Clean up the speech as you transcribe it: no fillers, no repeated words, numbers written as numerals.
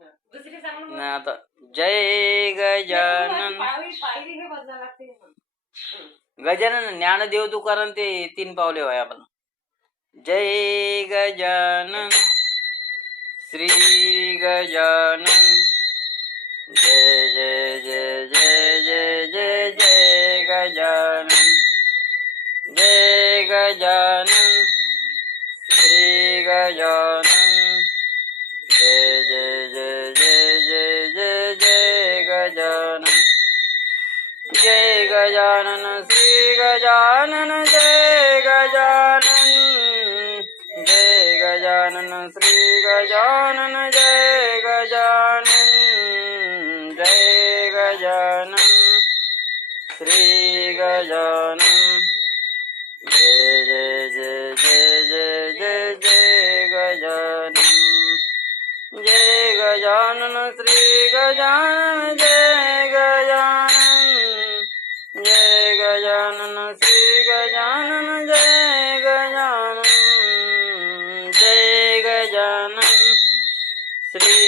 दुसरी सांग ना मग. नाही आता जय गजानन पायरी हे बदला लागते. गजानन ज्ञानदेव तुकाराम ते 3 पावले होय आपण. जय गजानन श्री गजानन जय जय जय जय जय जय जय गजानन जय गजानन श्री गजानन जय जय जय जय जय जय जय गजानन जय गजानन श्री गजानन जय गजानन जय गजानन श्री गजानन जय गजानन जय गजानन श्री गजानन जय जय जय जय जय जय जय गजानन जय गजानन श्री गजानन जय गजानन जय गजानन श्री गजानन जय गजानन जय गजानन श्री